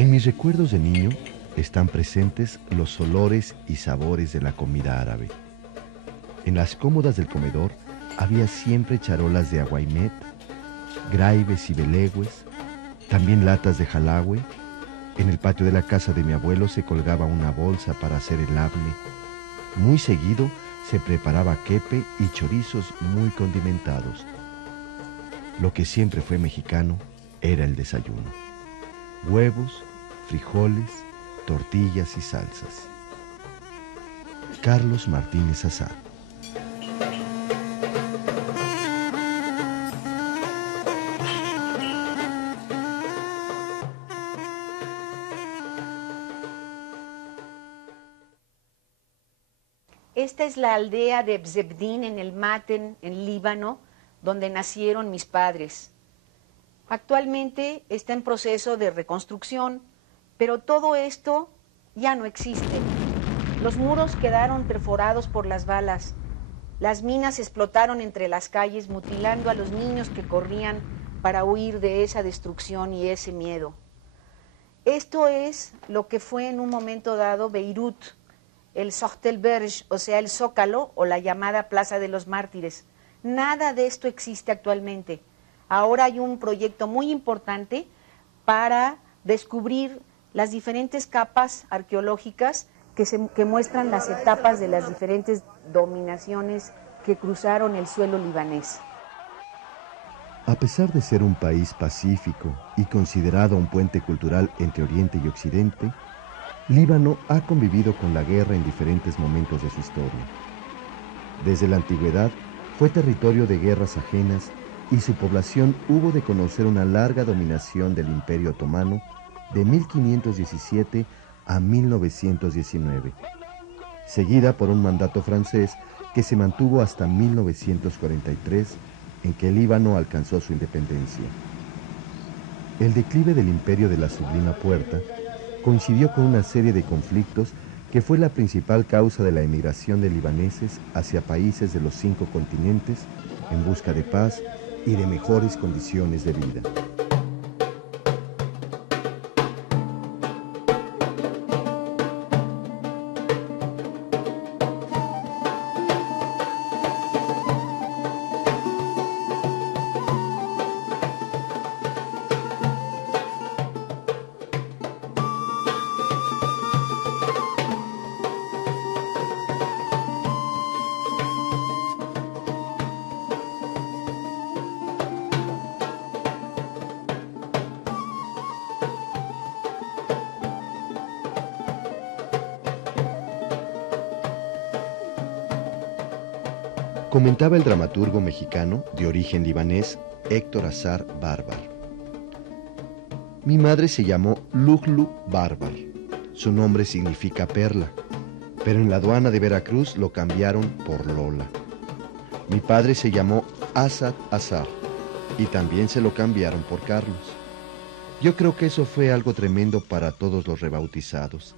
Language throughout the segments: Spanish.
En mis recuerdos de niño están presentes los olores y sabores de la comida árabe. En las cómodas del comedor había siempre charolas de aguaimet, graibes y belegües, también latas de jalahue. En el patio de la casa de mi abuelo se colgaba una bolsa para hacer el labne. Muy seguido se preparaba quepe y chorizos muy condimentados. Lo que siempre fue mexicano era el desayuno: huevos, frijoles, tortillas y salsas. Carlos Martínez Azad. Esta es la aldea de Bzebdin en el Maten, en Líbano, donde nacieron mis padres. Actualmente está en proceso de reconstrucción, pero todo esto ya no existe. Los muros quedaron perforados por las balas. Las minas explotaron entre las calles, mutilando a los niños que corrían para huir de esa destrucción y ese miedo. Esto es lo que fue en un momento dado Beirut, el Sochtelberg, o sea, el Zócalo, o la llamada Plaza de los Mártires. Nada de esto existe actualmente. Ahora hay un proyecto muy importante para descubrir las diferentes capas arqueológicas que muestran las etapas de las diferentes dominaciones que cruzaron el suelo libanés. A pesar de ser un país pacífico y considerado un puente cultural entre Oriente y Occidente, Líbano ha convivido con la guerra en diferentes momentos de su historia. Desde la antigüedad fue territorio de guerras ajenas y su población hubo de conocer una larga dominación del Imperio Otomano de 1517 a 1919, seguida por un mandato francés que se mantuvo hasta 1943, en que el Líbano alcanzó su independencia. El declive del Imperio de la Sublima Puerta coincidió con una serie de conflictos que fue la principal causa de la emigración de libaneses hacia países de los 5 continentes en busca de paz y de mejores condiciones de vida. Comentaba el dramaturgo mexicano de origen libanés Héctor Azar Barbar. Mi madre se llamó Luglu Barbar. Su nombre significa perla, pero en la aduana de Veracruz lo cambiaron por Lola. Mi padre se llamó Asad Azar y también se lo cambiaron por Carlos. Yo creo que eso fue algo tremendo para todos los rebautizados.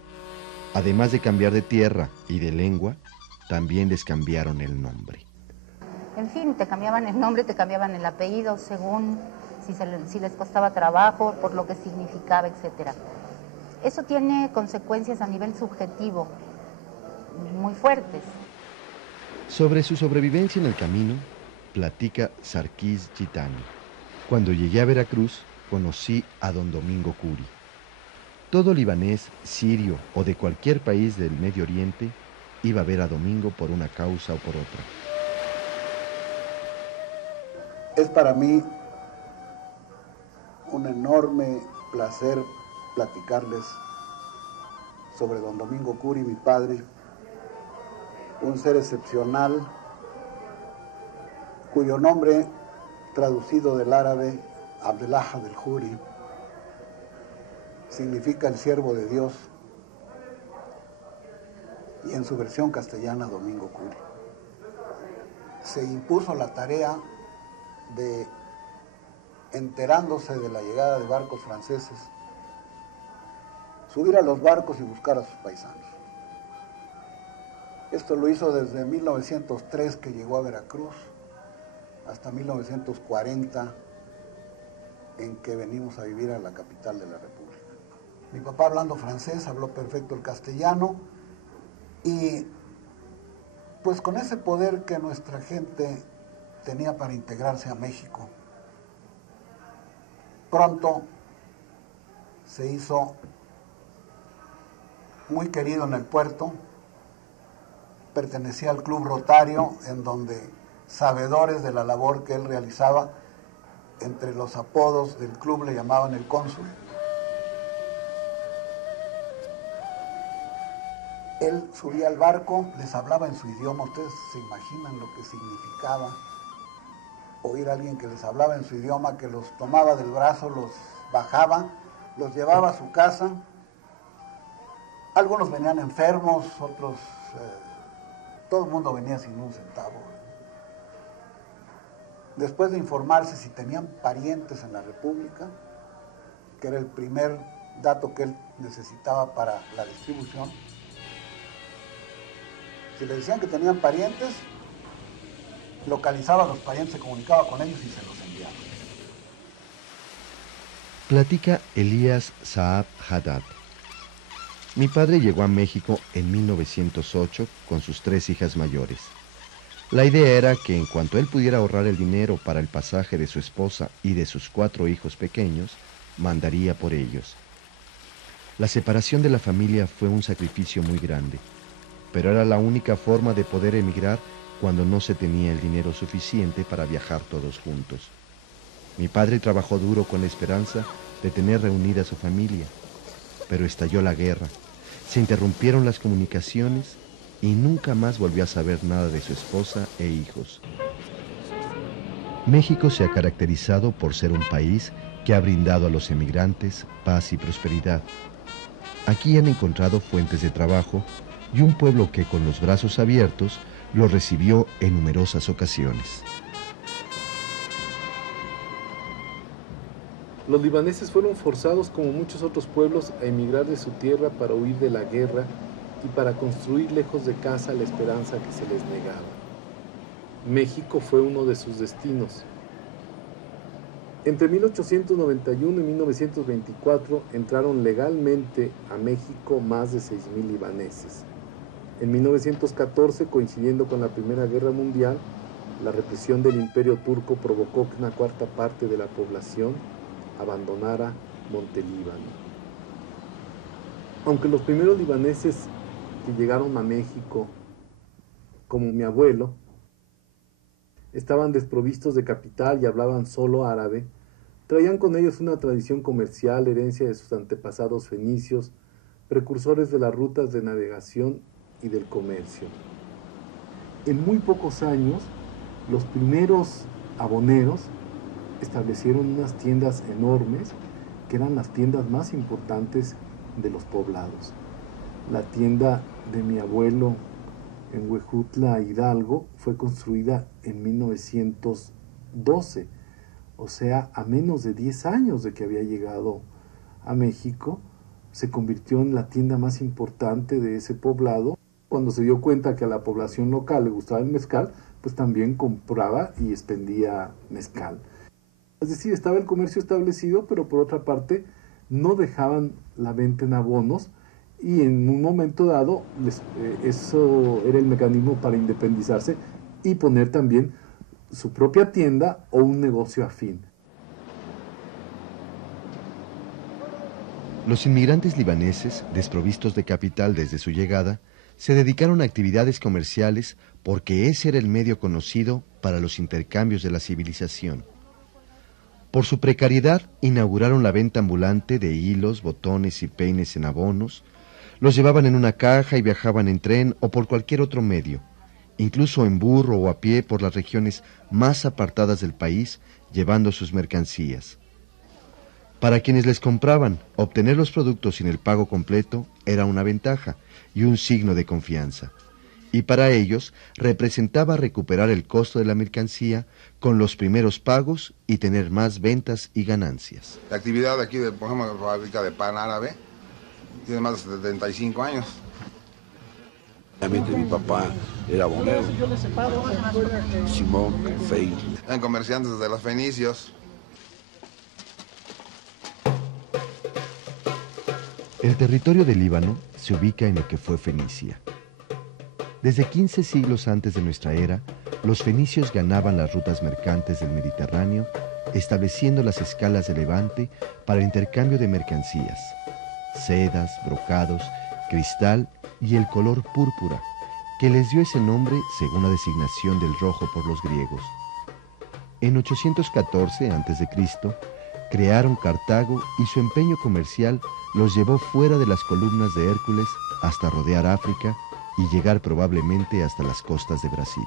Además de cambiar de tierra y de lengua, también les cambiaron el nombre. En fin, te cambiaban el nombre, te cambiaban el apellido, según si les costaba trabajo, por lo que significaba, etc. Eso tiene consecuencias a nivel subjetivo muy fuertes. Sobre su sobrevivencia en el camino, platica Sarkis Gitani. Cuando llegué a Veracruz, conocí a don Domingo Curi. Todo libanés, sirio o de cualquier país del Medio Oriente iba a ver a Domingo por una causa o por otra. Es para mí un enorme placer platicarles sobre don Domingo Curi, mi padre, un ser excepcional, cuyo nombre, traducido del árabe, Abdelah del Juri, significa el siervo de Dios, y en su versión castellana, Domingo Curi. Se impuso la tarea de, enterándose de la llegada de barcos franceses, subir a los barcos y buscar a sus paisanos. Esto lo hizo desde 1903, que llegó a Veracruz, hasta 1940, en que venimos a vivir a la capital de la República. Mi papá, hablando francés, habló perfecto el castellano, y pues con ese poder que nuestra gente tenía para integrarse a México, pronto se hizo muy querido en el puerto. Pertenecía al Club Rotario, en donde, sabedores de la labor que él realizaba, entre los apodos del club le llamaban el cónsul. Él subía al barco, les hablaba en su idioma. Ustedes se imaginan lo que significaba oír a alguien que les hablaba en su idioma, que los tomaba del brazo, los bajaba, los llevaba a su casa. Algunos venían enfermos, otros, todo el mundo venía sin un centavo. Después de informarse si tenían parientes en la República, que era el primer dato que él necesitaba para la distribución, si le decían que tenían parientes, localizaba a los parientes, se comunicaba con ellos y se los enviaba. Platica Elías Saab Haddad. Mi padre llegó a México en 1908 con sus 3 hijas mayores. La idea era que en cuanto él pudiera ahorrar el dinero para el pasaje de su esposa y de sus 4 hijos pequeños, mandaría por ellos. La separación de la familia fue un sacrificio muy grande, pero era la única forma de poder emigrar cuando no se tenía el dinero suficiente para viajar todos juntos. Mi padre trabajó duro con la esperanza de tener reunida a su familia, pero estalló la guerra, se interrumpieron las comunicaciones y nunca más volvió a saber nada de su esposa e hijos. México se ha caracterizado por ser un país que ha brindado a los emigrantes paz y prosperidad. Aquí han encontrado fuentes de trabajo y un pueblo que con los brazos abiertos los recibió en numerosas ocasiones. Los libaneses fueron forzados, como muchos otros pueblos, a emigrar de su tierra para huir de la guerra y para construir lejos de casa la esperanza que se les negaba. México fue uno de sus destinos. Entre 1891 y 1924 entraron legalmente a México más de 6,000 libaneses. En 1914, coincidiendo con la Primera Guerra Mundial, la represión del Imperio Turco provocó que una 1/4 parte de la población abandonara Montelíbano. Aunque los primeros libaneses que llegaron a México, como mi abuelo, estaban desprovistos de capital y hablaban solo árabe, traían con ellos una tradición comercial, herencia de sus antepasados fenicios, precursores de las rutas de navegación y del comercio. En muy pocos años, los primeros aboneros establecieron unas tiendas enormes, que eran las tiendas más importantes de los poblados. La tienda de mi abuelo en Huejutla, Hidalgo, fue construida en 1912, o sea, a menos de 10 años de que había llegado a México, se convirtió en la tienda más importante de ese poblado. Cuando se dio cuenta que a la población local le gustaba el mezcal, pues también compraba y expendía mezcal. Es decir, estaba el comercio establecido, pero por otra parte no dejaban la venta en abonos, y en un momento dado eso era el mecanismo para independizarse y poner también su propia tienda o un negocio afín. Los inmigrantes libaneses, desprovistos de capital desde su llegada, se dedicaron a actividades comerciales porque ese era el medio conocido para los intercambios de la civilización. Por su precariedad, inauguraron la venta ambulante de hilos, botones y peines en abonos, los llevaban en una caja y viajaban en tren o por cualquier otro medio, incluso en burro o a pie por las regiones más apartadas del país, llevando sus mercancías. Para quienes les compraban, obtener los productos sin el pago completo era una ventaja y un signo de confianza. Y para ellos representaba recuperar el costo de la mercancía con los primeros pagos y tener más ventas y ganancias. La actividad de aquí, por ejemplo, la fábrica de pan árabe, tiene más de 75 años. Mi papá era abonero, Simón, Fey. Eran comerciantes de los fenicios. El territorio del Líbano se ubica en lo que fue Fenicia. Desde 15 siglos antes de nuestra era, los fenicios ganaban las rutas mercantes del Mediterráneo, estableciendo las escalas de Levante para el intercambio de mercancías, sedas, brocados, cristal y el color púrpura, que les dio ese nombre según la designación del rojo por los griegos. En 814 a.C., crearon Cartago y su empeño comercial los llevó fuera de las columnas de Hércules hasta rodear África y llegar probablemente hasta las costas de Brasil.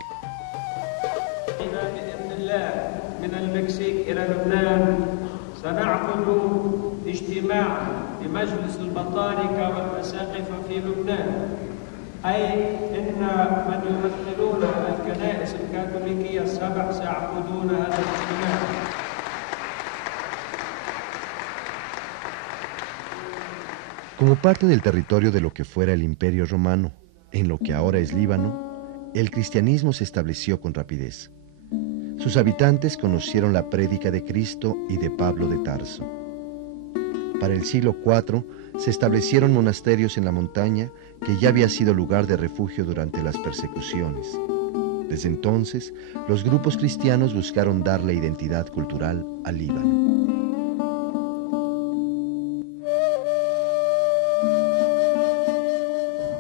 Como parte del territorio de lo que fuera el Imperio Romano, en lo que ahora es Líbano, el cristianismo se estableció con rapidez. Sus habitantes conocieron la prédica de Cristo y de Pablo de Tarso. Para el siglo IV se establecieron monasterios en la montaña que ya había sido lugar de refugio durante las persecuciones. Desde entonces, los grupos cristianos buscaron darle identidad cultural al Líbano.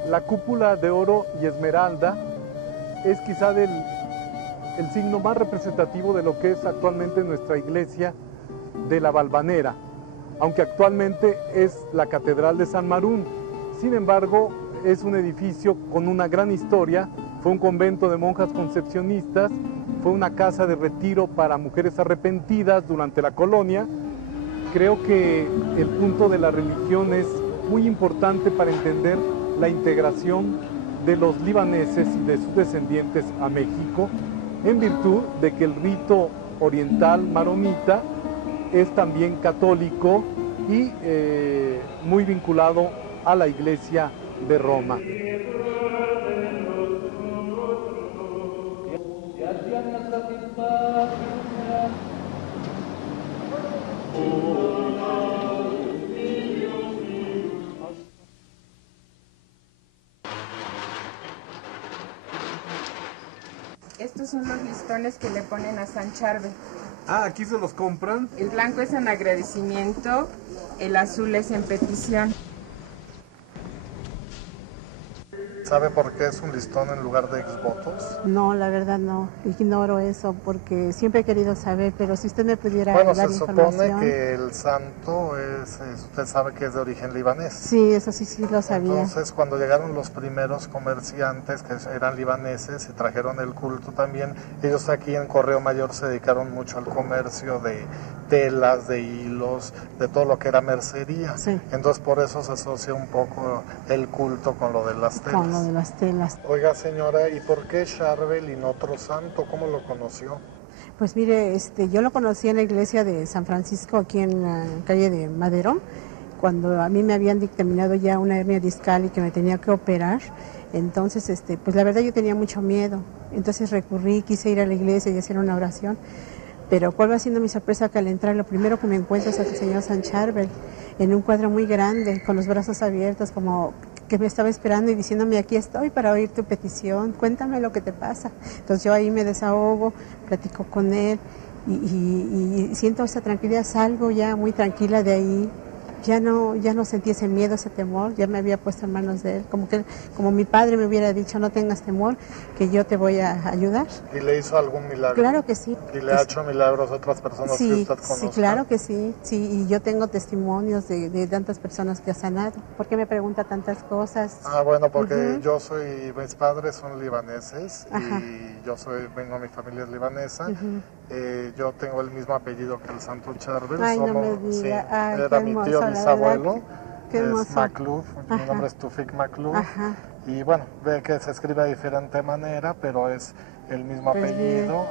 La cúpula de oro y esmeralda es quizá el signo más representativo de lo que es actualmente nuestra iglesia de la Valvanera, aunque actualmente es la Catedral de San Marún. Sin embargo, es un edificio con una gran historia, fue un convento de monjas concepcionistas, fue una casa de retiro para mujeres arrepentidas durante la colonia. Creo que el punto de la religión es muy importante para entender la integración de los libaneses y de sus descendientes a México, en virtud de que el rito oriental maronita es también católico y muy vinculado a la Iglesia de Roma. Estos son los listones que le ponen a San Charbel. Ah, ¿aquí se los compran? El blanco es en agradecimiento, el azul es en petición. ¿Sabe por qué es un listón en lugar de exvotos? No, la verdad no, ignoro eso porque siempre he querido saber, pero si usted me pudiera dar información. Bueno, se supone que el santo es, usted sabe que es de origen libanés. Sí, eso sí lo sabía. Entonces, cuando llegaron los primeros comerciantes que eran libaneses y trajeron el culto también, ellos aquí en Correo Mayor se dedicaron mucho al comercio de telas, de hilos, de todo lo que era mercería. Sí. Entonces, por eso se asocia un poco el culto con lo de las telas. Con lo de las telas. Oiga, señora, ¿y por qué Charbel y no otro santo? ¿Cómo lo conoció? Pues mire, yo lo conocí en la iglesia de San Francisco, aquí en la calle de Madero, cuando a mí me habían dictaminado ya una hernia discal y que me tenía que operar. Entonces, pues la verdad yo tenía mucho miedo. Entonces recurrí, quise ir a la iglesia y hacer una oración. Pero cuál va siendo mi sorpresa que al entrar lo primero que me encuentro es al señor San Charbel en un cuadro muy grande, con los brazos abiertos, como que me estaba esperando y diciéndome: aquí estoy para oír tu petición, cuéntame lo que te pasa. Entonces yo ahí me desahogo, platico con él y siento esa tranquilidad, salgo ya muy tranquila de ahí. Ya no sentí ese miedo, ese temor, ya me había puesto en manos de él, como mi padre me hubiera dicho: no tengas temor, que yo te voy a ayudar. ¿Y le hizo algún milagro? Claro que sí. ¿Y le ha hecho milagros a otras personas que usted conozca? Sí, claro que sí, y yo tengo testimonios de tantas personas que ha sanado. ¿Por qué me pregunta tantas cosas? Ah, bueno, porque mis padres son libaneses. Ajá. Y mi familia es libanesa. Yo tengo el mismo apellido que el santo Charbel. Ay, no me diga. Sí, ay, era mi tío bisabuelo, qué hermoso. es Makluf, mi nombre es Tufik Makluf. Ajá. Y bueno, ve que se escribe de diferente manera, pero es el mismo apellido.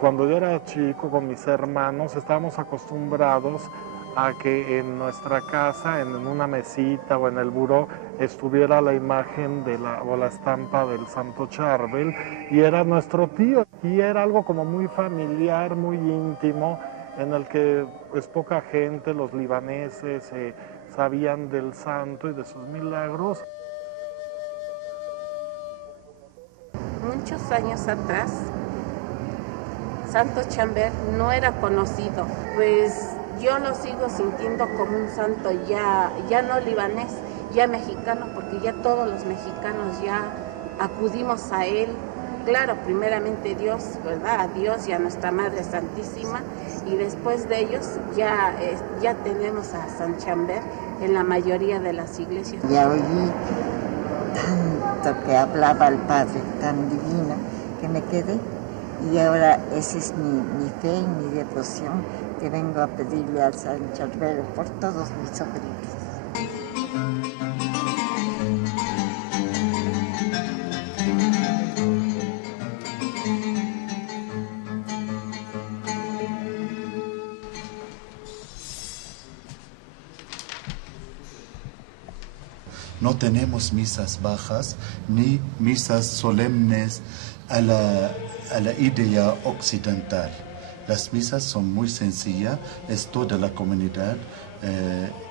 Cuando yo era chico con mis hermanos estábamos acostumbrados a que en nuestra casa, en una mesita o en el buró, estuviera la imagen o la estampa del santo Charbel, y era nuestro tío, y era algo como muy familiar, muy íntimo. en el que pues poca gente, los libaneses, sabían del santo y de sus milagros. Muchos años atrás, Santo Chamber no era conocido, pues yo lo sigo sintiendo como un santo ya no libanés, ya mexicano, porque ya todos los mexicanos ya acudimos a él. Claro, primeramente Dios, ¿verdad? A Dios y a nuestra Madre Santísima, y después de ellos ya tenemos a San Chamber en la mayoría de las iglesias. Ya oí tanto que hablaba el Padre, tan divino, que me quedé, y ahora esa es mi fe y mi devoción, que vengo a pedirle al San Chamber por todos mis sobrinos. No tenemos misas bajas ni misas solemnes a la idea occidental. Las misas son muy sencillas, es toda la comunidad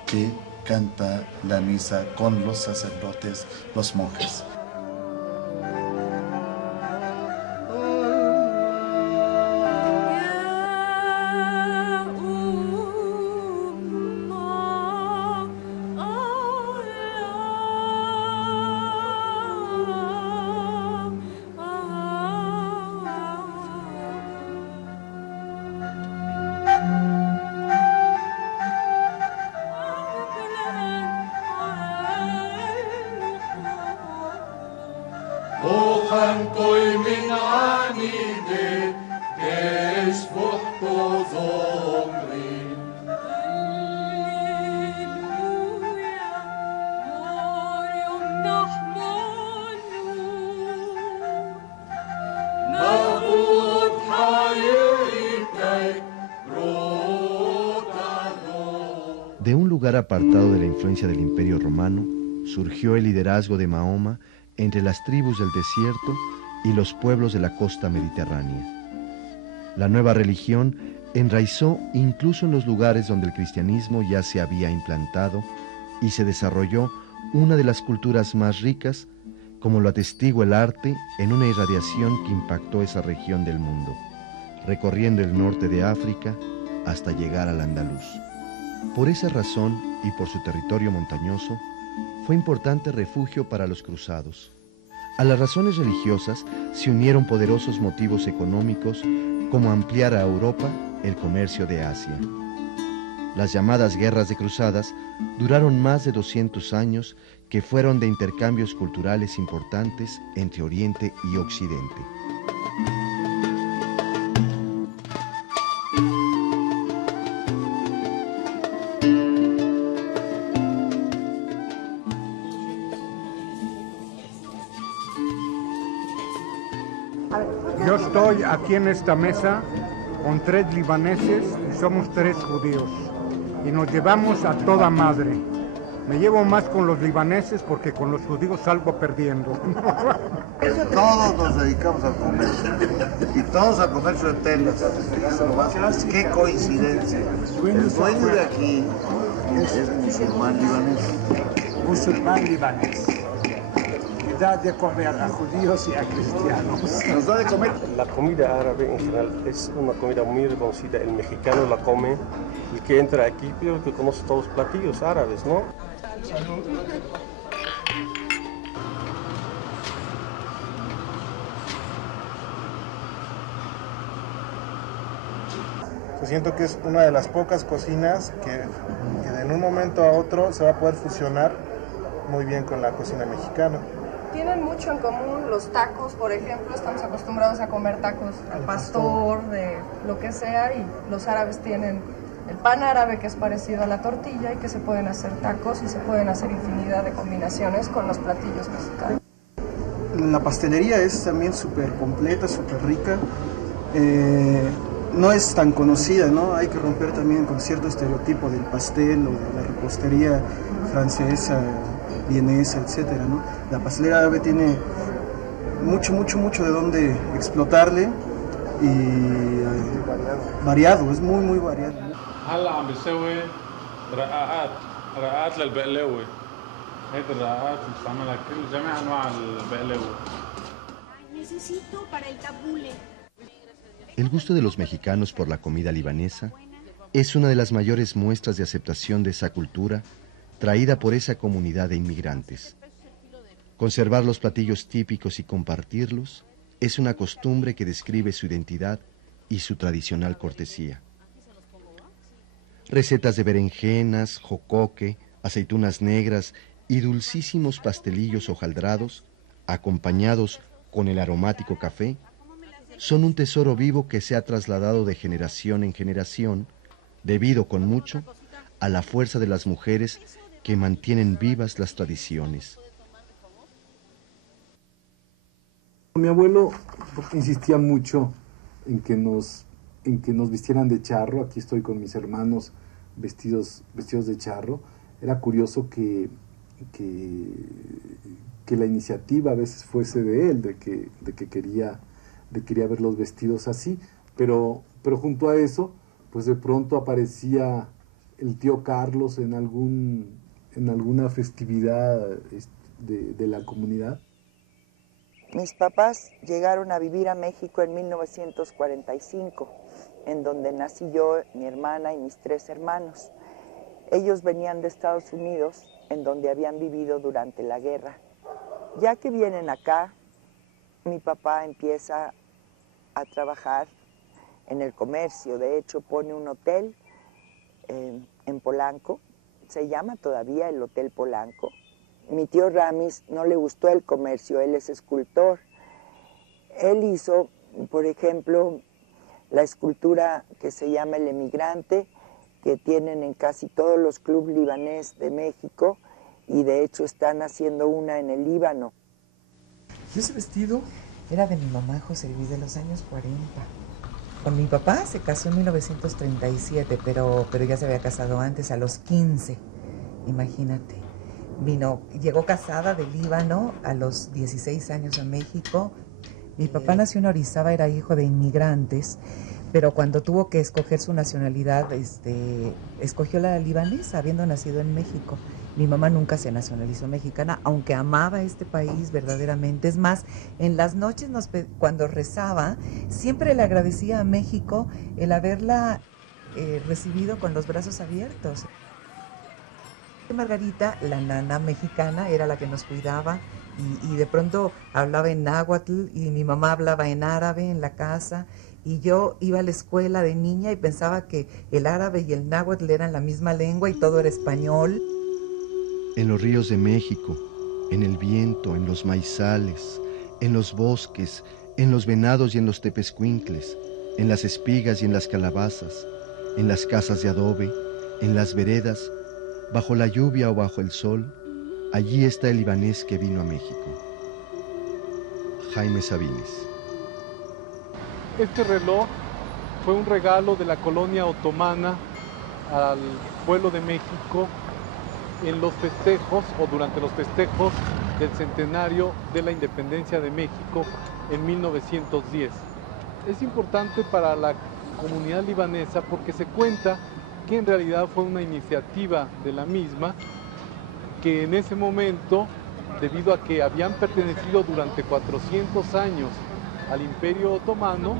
que canta la misa con los sacerdotes, los monjes. De un lugar apartado de la influencia del Imperio Romano, surgió el liderazgo de Mahoma entre las tribus del desierto y los pueblos de la costa mediterránea. La nueva religión enraizó incluso en los lugares donde el cristianismo ya se había implantado y se desarrolló una de las culturas más ricas, como lo atestigua el arte en una irradiación que impactó esa región del mundo, recorriendo el norte de África hasta llegar al Andaluz. Por esa razón y por su territorio montañoso, fue importante refugio para los cruzados. A las razones religiosas se unieron poderosos motivos económicos, como ampliar a Europa el comercio de Asia. Las llamadas guerras de cruzadas duraron más de 200 años, que fueron de intercambios culturales importantes entre Oriente y Occidente. Yo estoy aquí en esta mesa con 3 libaneses y somos 3 judíos y nos llevamos a toda madre. Me llevo más con los libaneses porque con los judíos salgo perdiendo. Todos nos dedicamos al comercio y todos al comercio de telas. Qué coincidencia. El dueño de aquí es musulmán libanés. Musulmán libanés. Da de comer a judíos y a cristianos. Nos da de comer. La comida árabe en general es una comida muy reconocida. El mexicano la come. El que entra aquí, creo que conoce todos los platillos árabes, ¿no? Salud. Siento que es una de las pocas cocinas que de un momento a otro se va a poder fusionar muy bien con la cocina mexicana. Tienen mucho en común los tacos, por ejemplo, estamos acostumbrados a comer tacos al pastor, de lo que sea, y los árabes tienen el pan árabe, que es parecido a la tortilla y que se pueden hacer tacos y se pueden hacer infinidad de combinaciones con los platillos mexicanos. La pastelería es también súper completa, súper rica. No es tan conocida, ¿no? Hay que romper también con cierto estereotipo del pastel o de la repostería francesa, vienesa, etcétera, ¿no? La pastelería árabe tiene mucho de dónde explotarle y variado, es muy, muy variado. هلا عم بيسوي رقاقات للبقلاوة. هيدي الرقاقات بنستعملها كل جميع انواع البقلاوة. Necesito para el tabule. El gusto de los mexicanos por la comida libanesa es una de las mayores muestras de aceptación de esa cultura traída por esa comunidad de inmigrantes. Conservar los platillos típicos y compartirlos es una costumbre que describe su identidad y su tradicional cortesía. Recetas de berenjenas, jocoque, aceitunas negras y dulcísimos pastelillos hojaldrados, acompañados con el aromático café, son un tesoro vivo que se ha trasladado de generación en generación, debido con mucho a la fuerza de las mujeres que mantienen vivas las tradiciones. Mi abuelo insistía mucho en que nos vistieran de charro. Aquí estoy con mis hermanos vestidos de charro. Era curioso que la iniciativa a veces fuese de él, de que quería verlos vestidos así, pero junto a eso, pues de pronto aparecía el tío Carlos en alguna festividad de la comunidad. Mis papás llegaron a vivir a México en 1945, en donde nací yo, mi hermana y mis 3 hermanos. Ellos venían de Estados Unidos, en donde habían vivido durante la guerra. Ya que vienen acá, mi papá empieza a trabajar en el comercio. De hecho, pone un hotel en Polanco, se llama todavía el Hotel Polanco. Mi tío Ramis no le gustó el comercio, él es escultor. Él hizo, por ejemplo, la escultura que se llama El Emigrante, que tienen en casi todos los clubes libanés de México, y de hecho están haciendo una en el Líbano. ¿Y ese vestido? Era de mi mamá, José Luis, de los años 40. Con mi papá se casó en 1937, pero ya se había casado antes, a los 15, imagínate. Llegó casada de Líbano a los 16 años a México. Mi papá nació en Orizaba, era hijo de inmigrantes, pero cuando tuvo que escoger su nacionalidad, escogió la libanesa, habiendo nacido en México. Mi mamá nunca se nacionalizó mexicana, aunque amaba este país verdaderamente. Es más, en las noches cuando rezaba, siempre le agradecía a México el haberla recibido con los brazos abiertos. Margarita, la nana mexicana, era la que nos cuidaba y de pronto hablaba en náhuatl y mi mamá hablaba en árabe en la casa, y yo iba a la escuela de niña y pensaba que el árabe y el náhuatl eran la misma lengua y todo era español. En los ríos de México, en el viento, en los maizales, en los bosques, en los venados y en los tepezcuincles, en las espigas y en las calabazas, en las casas de adobe, en las veredas, bajo la lluvia o bajo el sol, allí está el libanés que vino a México. Jaime Sabines. Este reloj fue un regalo de la colonia otomana al pueblo de México en los festejos o durante los festejos del centenario de la independencia de México en 1910. Es importante para la comunidad libanesa porque se cuenta que en realidad fue una iniciativa de la misma, que en ese momento, debido a que habían pertenecido durante 400 años al Imperio Otomano,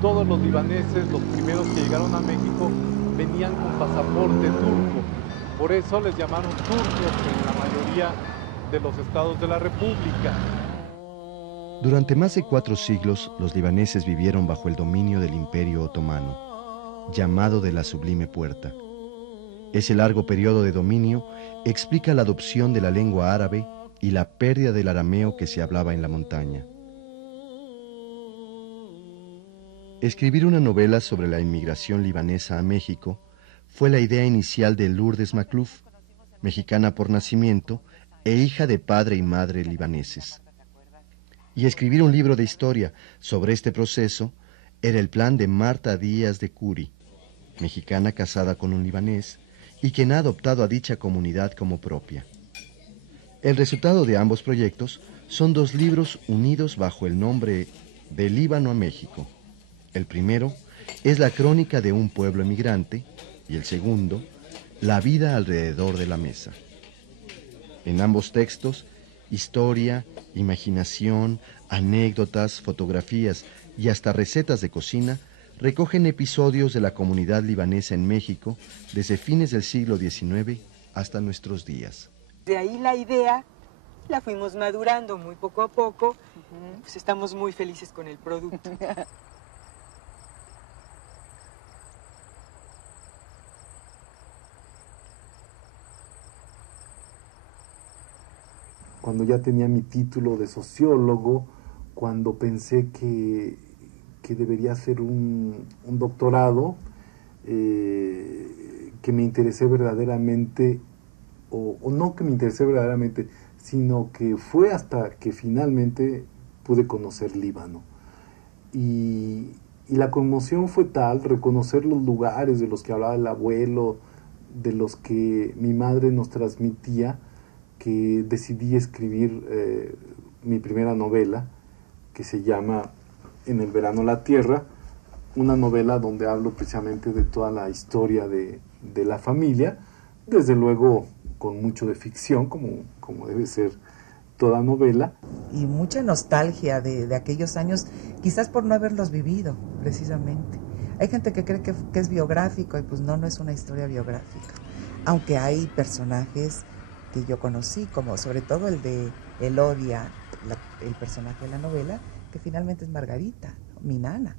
todos los libaneses, los primeros que llegaron a México, venían con pasaporte turco. Por eso les llamaron turcos en la mayoría de los estados de la República. Durante más de 4 siglos, los libaneses vivieron bajo el dominio del Imperio Otomano, llamado de la Sublime Puerta. Ese largo periodo de dominio explica la adopción de la lengua árabe y la pérdida del arameo que se hablaba en la montaña. Escribir una novela sobre la inmigración libanesa a México fue la idea inicial de Lourdes Maclouf, mexicana por nacimiento e hija de padre y madre libaneses. Y escribir un libro de historia sobre este proceso era el plan de Marta Díaz de Curi, mexicana casada con un libanés y quien ha adoptado a dicha comunidad como propia. El resultado de ambos proyectos son 2 libros unidos bajo el nombre De Líbano a México. El primero es la crónica de un pueblo emigrante y el segundo, la vida alrededor de la mesa. En ambos textos, historia, imaginación, anécdotas, fotografías y hasta recetas de cocina recogen episodios de la comunidad libanesa en México desde fines del siglo XIX hasta nuestros días. De ahí la idea la fuimos madurando muy poco a poco, pues estamos muy felices con el producto. Cuando ya tenía mi título de sociólogo, cuando pensé que debería hacer un doctorado, que me interesé verdaderamente, o no que me interesé verdaderamente, sino que fue hasta que finalmente pude conocer Líbano. Y la conmoción fue tal, reconocer los lugares de los que hablaba el abuelo, de los que mi madre nos transmitía, que decidí escribir mi primera novela, que se llama En el verano la tierra, una novela donde hablo precisamente de toda la historia de la familia, desde luego con mucho de ficción, como debe ser toda novela. Y mucha nostalgia de aquellos años, quizás por no haberlos vivido, precisamente. Hay gente que cree que es biográfico y pues no es una historia biográfica. Aunque hay personajes que yo conocí, como sobre todo el de Elodia, el personaje de la novela, que finalmente es Margarita, mi nana.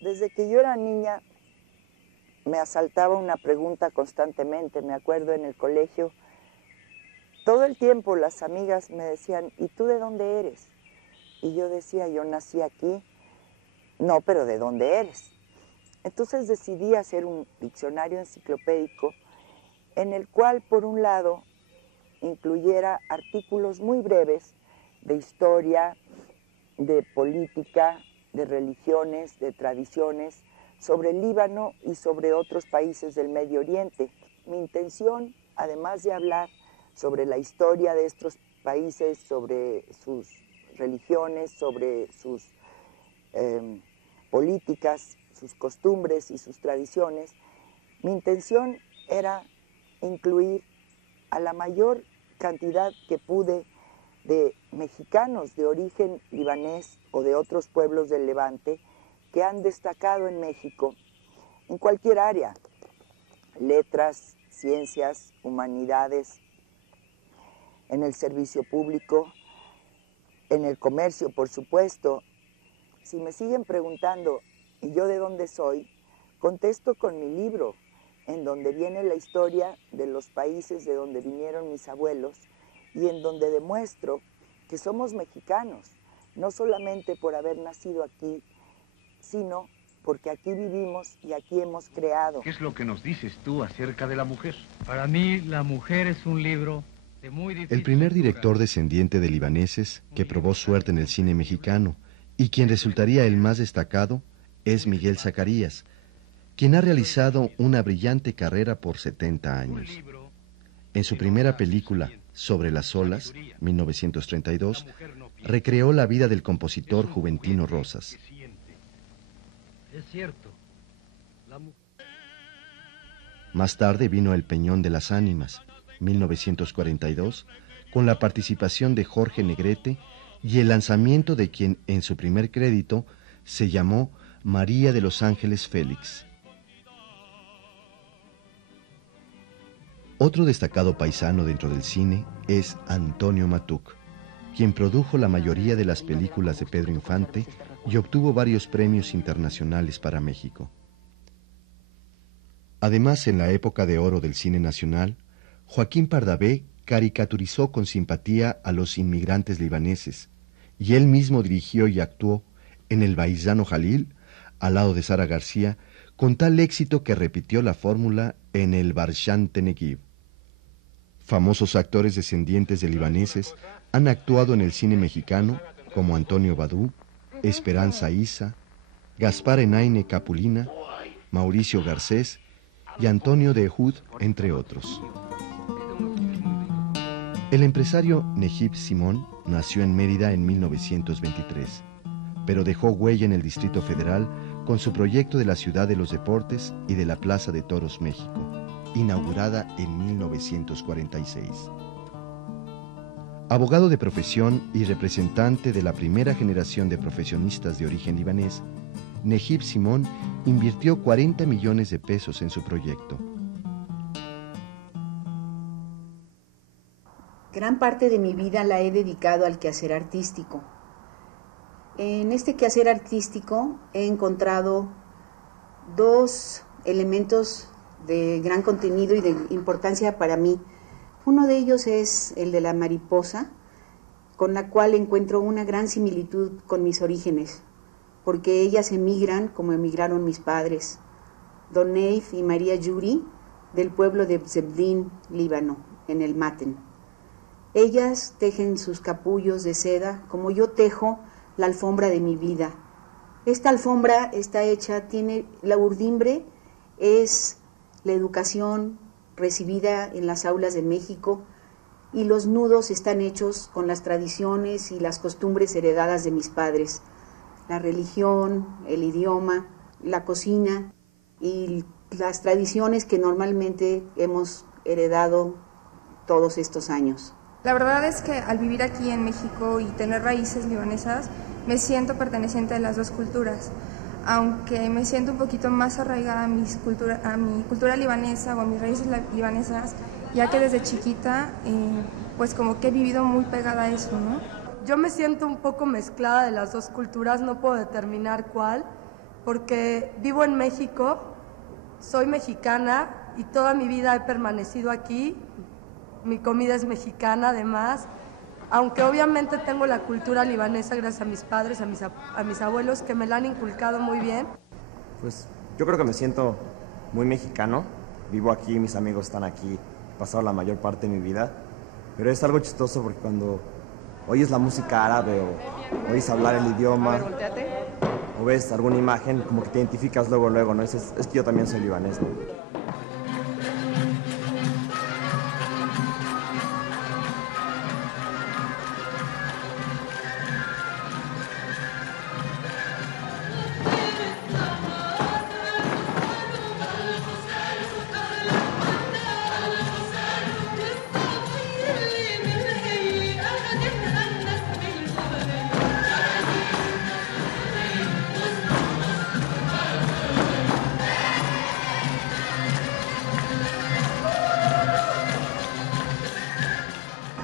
Desde que yo era niña me asaltaba una pregunta constantemente. Me acuerdo en el colegio, todo el tiempo las amigas me decían, ¿y tú de dónde eres? Y yo decía, yo nací aquí. No, pero ¿de dónde eres? Entonces decidí hacer un diccionario enciclopédico en el cual, por un lado, incluyera artículos muy breves de historia, de política, de religiones, de tradiciones, sobre el Líbano y sobre otros países del Medio Oriente. Mi intención, además de hablar sobre la historia de estos países, sobre sus religiones, sobre sus políticas, sus costumbres y sus tradiciones, mi intención era incluir a la mayor cantidad que pude de mexicanos de origen libanés o de otros pueblos del Levante que han destacado en México en cualquier área, letras, ciencias, humanidades, en el servicio público, en el comercio, por supuesto. Si me siguen preguntando, ¿y yo de dónde soy?, contesto con mi libro, en donde viene la historia de los países de donde vinieron mis abuelos y en donde demuestro que somos mexicanos, no solamente por haber nacido aquí, sino porque aquí vivimos y aquí hemos creado. ¿Qué es lo que nos dices tú acerca de la mujer? Para mí, la mujer es un libro de muy difícil. El primer director descendiente de libaneses que probó suerte en el cine mexicano y quien resultaría el más destacado es Miguel Zacarías, quien ha realizado una brillante carrera por 70 años. En su primera película, Sobre las olas, 1932, recreó la vida del compositor Juventino Rosas. Es cierto. Más tarde vino El Peñón de las Ánimas, 1942, con la participación de Jorge Negrete y el lanzamiento de quien en su primer crédito se llamó María de los Ángeles Félix. Otro destacado paisano dentro del cine es Antonio Matuc, quien produjo la mayoría de las películas de Pedro Infante y obtuvo varios premios internacionales para México. Además, en la época de oro del cine nacional, Joaquín Pardavé caricaturizó con simpatía a los inmigrantes libaneses, y él mismo dirigió y actuó en El Baizano Jalil, al lado de Sara García, con tal éxito que repitió la fórmula en El Barshan Negev. Famosos actores descendientes de libaneses han actuado en el cine mexicano como Antonio Badú, Esperanza Issa, Gaspar Enaine Capulina, Mauricio Garcés y Antonio de Ehud, entre otros. El empresario Nejib Simón nació en Mérida en 1923. pero dejó huella en el Distrito Federal con su proyecto de la Ciudad de los Deportes y de la Plaza de Toros México, inaugurada en 1946. Abogado de profesión y representante de la primera generación de profesionistas de origen libanés, Nejib Simón invirtió 40 millones de pesos en su proyecto. Gran parte de mi vida la he dedicado al quehacer artístico. En este quehacer artístico he encontrado dos elementos de gran contenido y de importancia para mí. Uno de ellos es el de la mariposa, con la cual encuentro una gran similitud con mis orígenes, porque ellas emigran como emigraron mis padres, Don Neif y María Yuri, del pueblo de Zebdin, Líbano, en el Maten. Ellas tejen sus capullos de seda como yo tejo la alfombra de mi vida. Esta alfombra está hecha, la urdimbre es la educación recibida en las aulas de México y los nudos están hechos con las tradiciones y las costumbres heredadas de mis padres. La religión, el idioma, la cocina y las tradiciones que normalmente hemos heredado todos estos años. La verdad es que al vivir aquí en México y tener raíces libanesas, me siento perteneciente a las dos culturas, aunque me siento un poquito más arraigada a mi cultura libanesa o a mis raíces libanesas, ya que desde chiquita, pues como que he vivido muy pegada a eso, ¿no? Yo me siento un poco mezclada de las dos culturas, no puedo determinar cuál, porque vivo en México, soy mexicana y toda mi vida he permanecido aquí. Mi comida es mexicana además, aunque obviamente tengo la cultura libanesa gracias a mis padres, a mis abuelos que me la han inculcado muy bien. Pues yo creo que me siento muy mexicano, vivo aquí, mis amigos están aquí, he pasado la mayor parte de mi vida, pero es algo chistoso porque cuando oyes la música árabe o oyes hablar el idioma o ves alguna imagen, como que te identificas luego, ¿no? Es que yo también soy libanés, ¿no?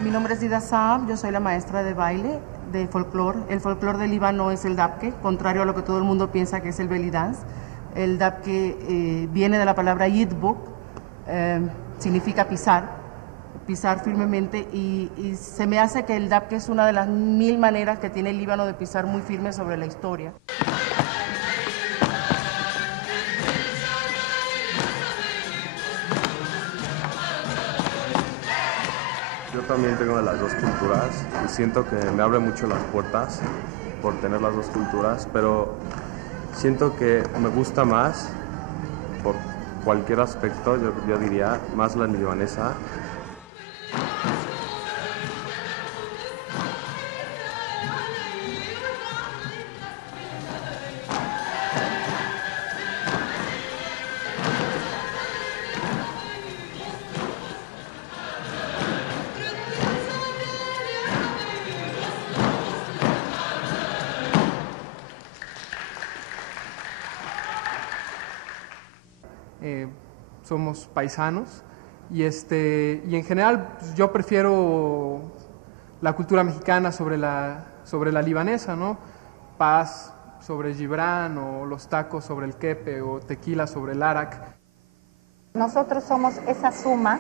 Mi nombre es Dida Saab, yo soy la maestra de baile de folclore. El folclore del Líbano es el dabke, contrario a lo que todo el mundo piensa que es el belly dance. El dabke viene de la palabra yidbuk, significa pisar firmemente y se me hace que el dabke es una de las 1000 maneras que tiene el Líbano de pisar muy firme sobre la historia. Yo también tengo de las dos culturas y siento que me abre mucho las puertas por tener las dos culturas, pero siento que me gusta más, por cualquier aspecto, yo diría, más la libanesa. Somos paisanos y en general pues, yo prefiero la cultura mexicana sobre la libanesa, ¿no? Paz sobre Gibran o los tacos sobre el kepe o tequila sobre el arak. Nosotros somos esa suma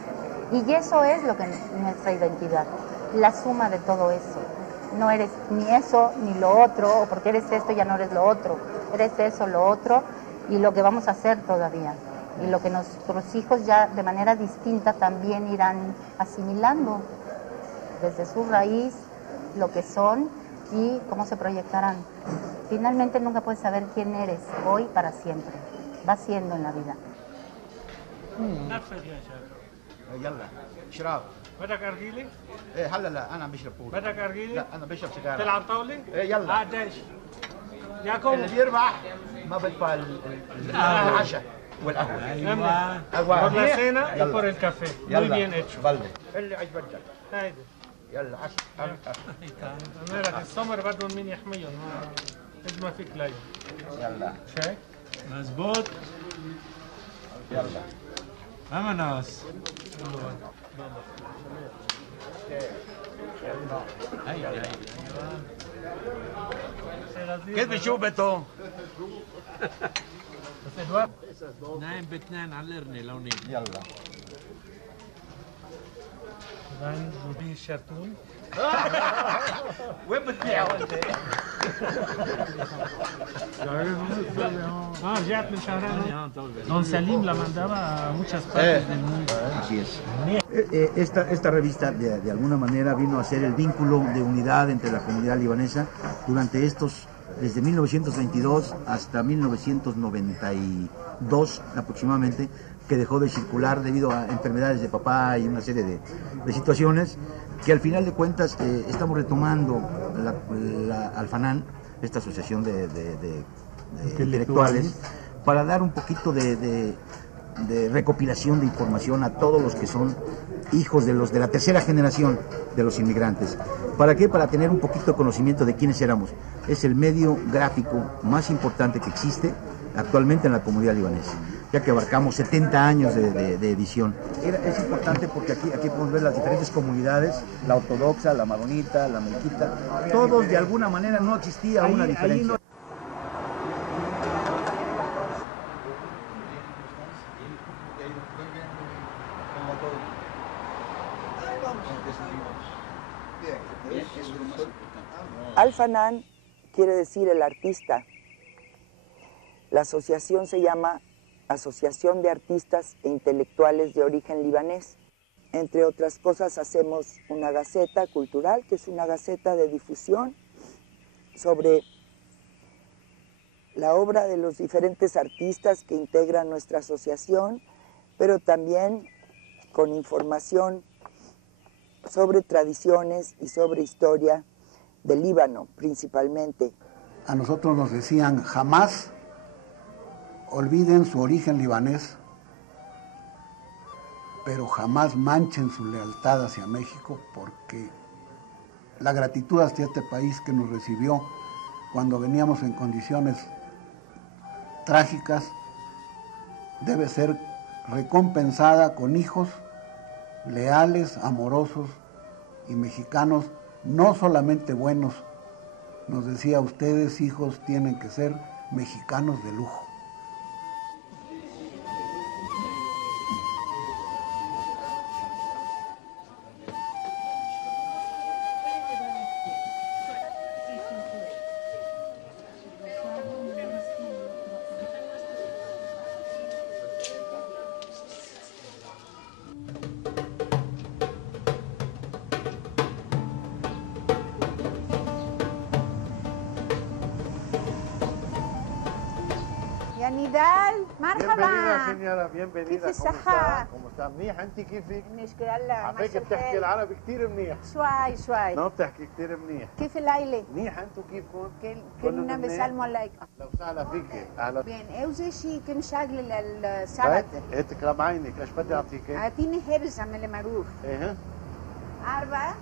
y eso es lo que nuestra identidad, la suma de todo eso. No eres ni eso ni lo otro, o porque eres esto ya no eres lo otro, eres eso, lo otro y lo que vamos a hacer todavía. Y lo que nuestros hijos ya de manera distinta también irán asimilando desde su raíz, lo que son y cómo se proyectarán. Finalmente nunca puedes saber quién eres hoy para siempre, va siendo en la vida. يلا شراب بدك ارجيلي؟ ايه هلا لا انا عم بشرب بول بدك ارجيلي؟ لا انا بشرب سيجاره تلعب طاوله؟ ايه يلا قديش؟ اللي بيربح ما بدفع العشاء والقهوه. Por la cena y por el café. Muy bien hecho. اللي عجبتك. هيدي. يلا عشاء. انا لك السمر بدهم مين يحميهم قد ما فيك ليل. يلا. شايف؟ مزبوط. يلا. Vámonos. كيف بشوبته؟ نايم باثنين على القرني لونين. يلا. بعدين جودي الشرطون. وين بتبيعه انت؟ رجعت من شهرين. Don Salim la mandaba a muchas partes del mundo. Así es. Esta revista de alguna manera vino a ser el vínculo de unidad entre la comunidad libanesa durante desde 1922 hasta 1992 aproximadamente, que dejó de circular debido a enfermedades de papá y una serie de situaciones que al final de cuentas estamos retomando al FANAN, esta asociación de intelectuales, para dar un poquito de recopilación de información a todos los que son hijos de la tercera generación de los inmigrantes. ¿Para qué? Para tener un poquito de conocimiento de quiénes éramos. Es el medio gráfico más importante que existe actualmente en la comunidad libanesa, ya que abarcamos 70 años de edición. Es importante porque aquí podemos ver las diferentes comunidades, la ortodoxa, la maronita, la melquita, todos de alguna manera no existía una diferencia. Al-Fanan quiere decir el artista. La asociación se llama Asociación de Artistas e Intelectuales de Origen Libanés. Entre otras cosas hacemos una gaceta cultural, que es una gaceta de difusión sobre la obra de los diferentes artistas que integran nuestra asociación, pero también con información sobre tradiciones y sobre historia del Líbano, principalmente. A nosotros nos decían, jamás olviden su origen libanés, pero jamás manchen su lealtad hacia México, porque la gratitud hacia este país que nos recibió cuando veníamos en condiciones trágicas debe ser recompensada con hijos leales, amorosos y mexicanos, no solamente buenos. Nos decía, ustedes hijos tienen que ser mexicanos de lujo. نضال مرحبا. Bienvenida señora, bienvenida. كيف الصحة؟ ¿Cómo está? منيح انت كيفك؟ نشكر الله. على فكرة بتحكي العربي كثير منيح. شوي. ما بتحكي كثير منيح. كيف العيلة؟ منيح انتم كيفكم؟ كلنا بيسلموا عليك. لو وسهلا فيك. اهلا. بين اوزي شيء كم شغل السبت. هات كلام عينك، ايش بدي اعطيك؟ اعطيني هرز عمل معروف. ايه 4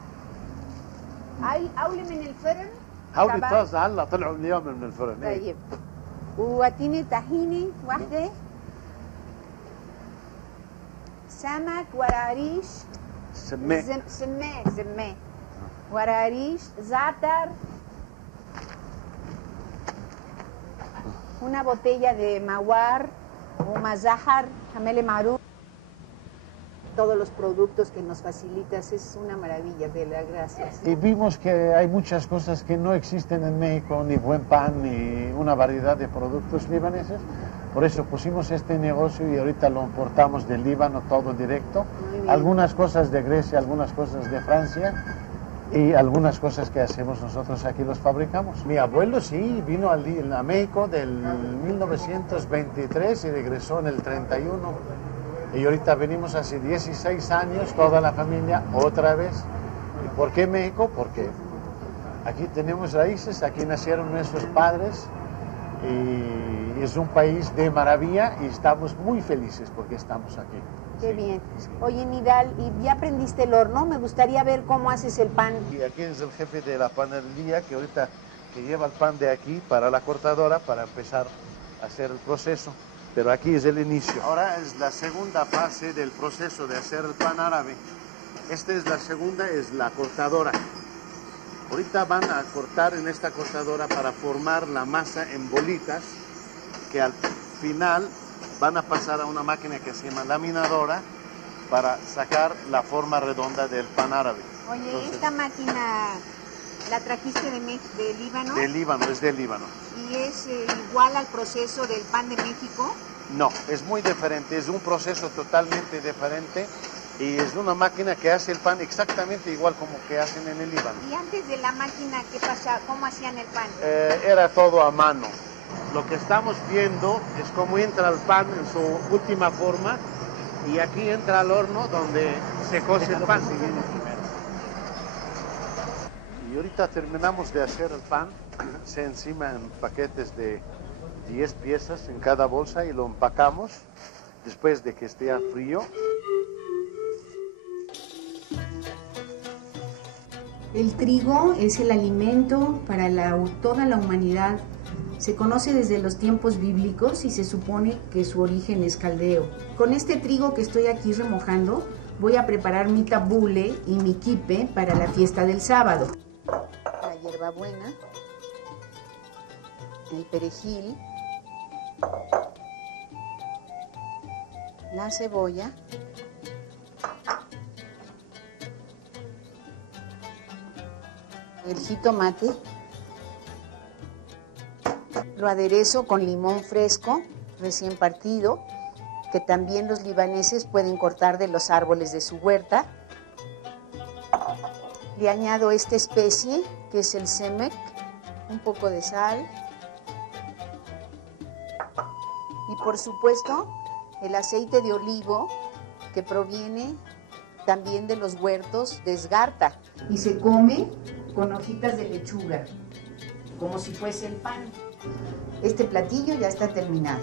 أولي من الفرن. هودي طازة هلا طلعوا من اليوم من الفرن. طيب. واديني طحيني واحدة، سمك وراريش، سماه وراريش، زعتر، una botella de mawar o mazahar, jamele marú. Todos los productos que nos facilitas es una maravilla, Bela, gracias. Y vimos que hay muchas cosas que no existen en México, ni buen pan, ni una variedad de productos libaneses. Por eso pusimos este negocio y ahorita lo importamos del Líbano todo directo. Algunas cosas de Grecia, algunas cosas de Francia y algunas cosas que hacemos nosotros aquí los fabricamos. Mi abuelo sí, vino a México del 1923 y regresó en el 31. Y ahorita venimos hace 16 años, toda la familia, otra vez. ¿Y por qué México? Porque aquí tenemos raíces, aquí nacieron nuestros padres y es un país de maravilla y estamos muy felices porque estamos aquí. Qué bien. Oye, Nidal, ¿y ya aprendiste el horno? Me gustaría ver cómo haces el pan. Y aquí es el jefe de la panadería que ahorita que lleva el pan de aquí para la cortadora para empezar a hacer el proceso. Pero aquí es el inicio. Ahora es la segunda fase del proceso de hacer el pan árabe. Esta es la segunda, es la cortadora. Ahorita van a cortar en esta cortadora para formar la masa en bolitas que al final van a pasar a una máquina que se llama laminadora para sacar la forma redonda del pan árabe. Oye, entonces, ¿esta máquina la trajiste de Líbano? De Líbano, es de Líbano. ¿Y es igual al proceso del pan de México? No, es muy diferente, es un proceso totalmente diferente y es una máquina que hace el pan exactamente igual como que hacen en el Líbano. ¿Y antes de la máquina qué pasaba? ¿Cómo hacían el pan? Era todo a mano. Lo que estamos viendo es cómo entra el pan en su última forma y aquí entra al horno donde se cose el pan. Y ahorita terminamos de hacer el pan, se encima en paquetes de 10 piezas en cada bolsa y lo empacamos después de que esté frío. El trigo es el alimento para toda la humanidad. Se conoce desde los tiempos bíblicos y se supone que su origen es caldeo. Con este trigo que estoy aquí remojando, voy a preparar mi tabule y mi quipe para la fiesta del sábado. La hierbabuena, el perejil, la cebolla, el jitomate. Lo aderezo con limón fresco, recién partido, que también los libaneses pueden cortar de los árboles de su huerta. Le añado esta especie, que es el semek, un poco de sal. Y por supuesto, el aceite de olivo, que proviene también de los huertos de Esgarta. Y se come con hojitas de lechuga, como si fuese el pan. Este platillo ya está terminado.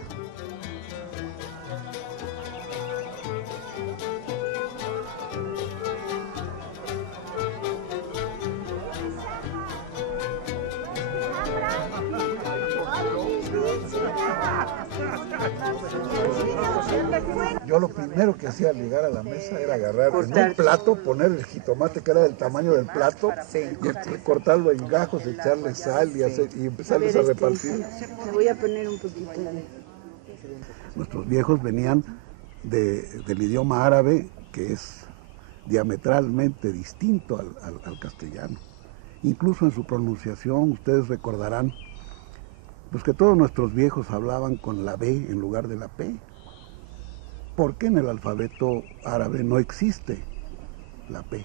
Yo lo primero que hacía al llegar a la mesa era agarrar en un plato, poner el jitomate que era del tamaño del plato, y cortarlo en gajos, echarle sal y empezarles a repartir. Me voy a poner un poquito de... Nuestros viejos venían del idioma árabe, que es diametralmente distinto al castellano. Incluso en su pronunciación, ustedes recordarán pues que todos nuestros viejos hablaban con la B en lugar de la P. Porque en el alfabeto árabe no existe la P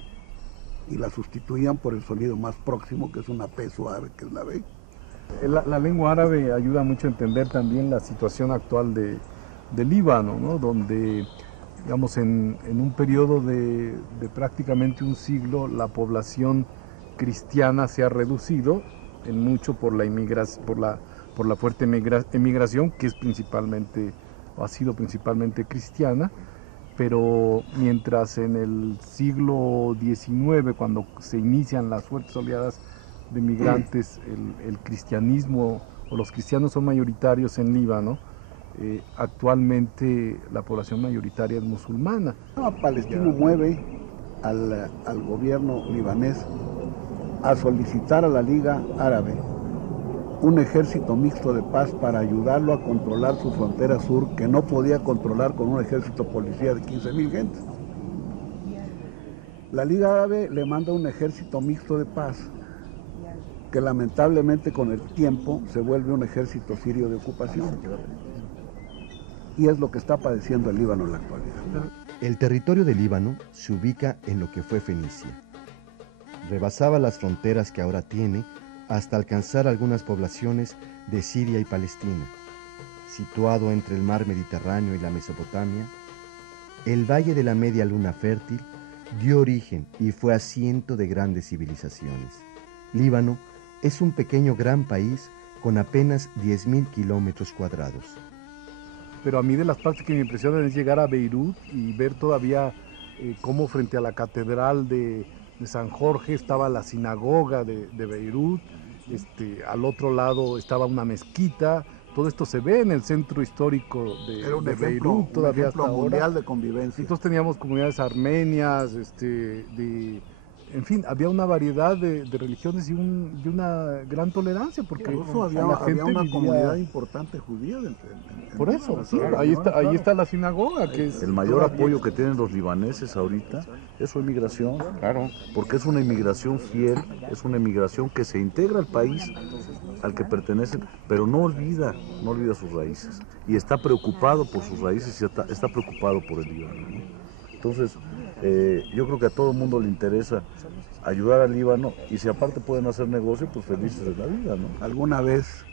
y la sustituían por el sonido más próximo, que es una P suave, que es la B. La lengua árabe ayuda mucho a entender también la situación actual de Líbano, ¿no? Donde, digamos, en un periodo de prácticamente un siglo, la población cristiana se ha reducido en mucho por la fuerte emigración, que es principalmente, o ha sido principalmente cristiana, pero mientras en el siglo XIX, cuando se inician las fuertes oleadas de migrantes, el cristianismo o los cristianos son mayoritarios en Líbano, actualmente la población mayoritaria es musulmana. Palestino mueve al gobierno libanés a solicitar a la Liga Árabe un ejército mixto de paz para ayudarlo a controlar su frontera sur, que no podía controlar con un ejército policía de 15,000 gentes. La Liga Árabe le manda un ejército mixto de paz, que lamentablemente con el tiempo se vuelve un ejército sirio de ocupación. Y es lo que está padeciendo el Líbano en la actualidad. El territorio del Líbano se ubica en lo que fue Fenicia. Rebasaba las fronteras que ahora tiene hasta alcanzar algunas poblaciones de Siria y Palestina. Situado entre el mar Mediterráneo y la Mesopotamia, el Valle de la Media Luna Fértil dio origen y fue asiento de grandes civilizaciones. Líbano es un pequeño gran país con apenas 10.000 kilómetros cuadrados. Pero a mí de las partes que me impresionan es llegar a Beirut y ver todavía cómo frente a la catedral de San Jorge estaba la sinagoga de Beirut, al otro lado estaba una mezquita. Todo esto se ve en el centro histórico de Beirut todavía hasta ahora. Mundial de convivencia. Entonces teníamos comunidades armenias, en fin, había una variedad de religiones y una gran tolerancia, porque incluso había una comunidad importante judía. Por eso, sí, ahí está la sinagoga. Que es el mayor apoyo que tienen los libaneses ahorita es su inmigración, claro, porque es una inmigración fiel, es una inmigración que se integra al país al que pertenecen, pero no olvida sus raíces, y está preocupado por sus raíces y está preocupado por el Líbano, ¿no? Entonces, yo creo que a todo el mundo le interesa ayudar al Líbano, y si aparte pueden hacer negocio, pues felices de la vida, ¿no? Alguna vez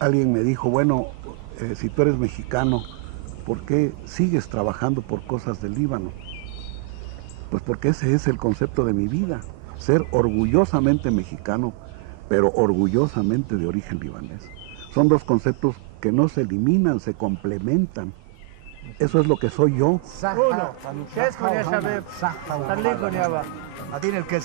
alguien me dijo, bueno, si tú eres mexicano, ¿por qué sigues trabajando por cosas del Líbano? Pues porque ese es el concepto de mi vida, ser orgullosamente mexicano, pero orgullosamente de origen libanés. Son dos conceptos que no se eliminan, se complementan. Eso es lo que soy yo. A ti en el que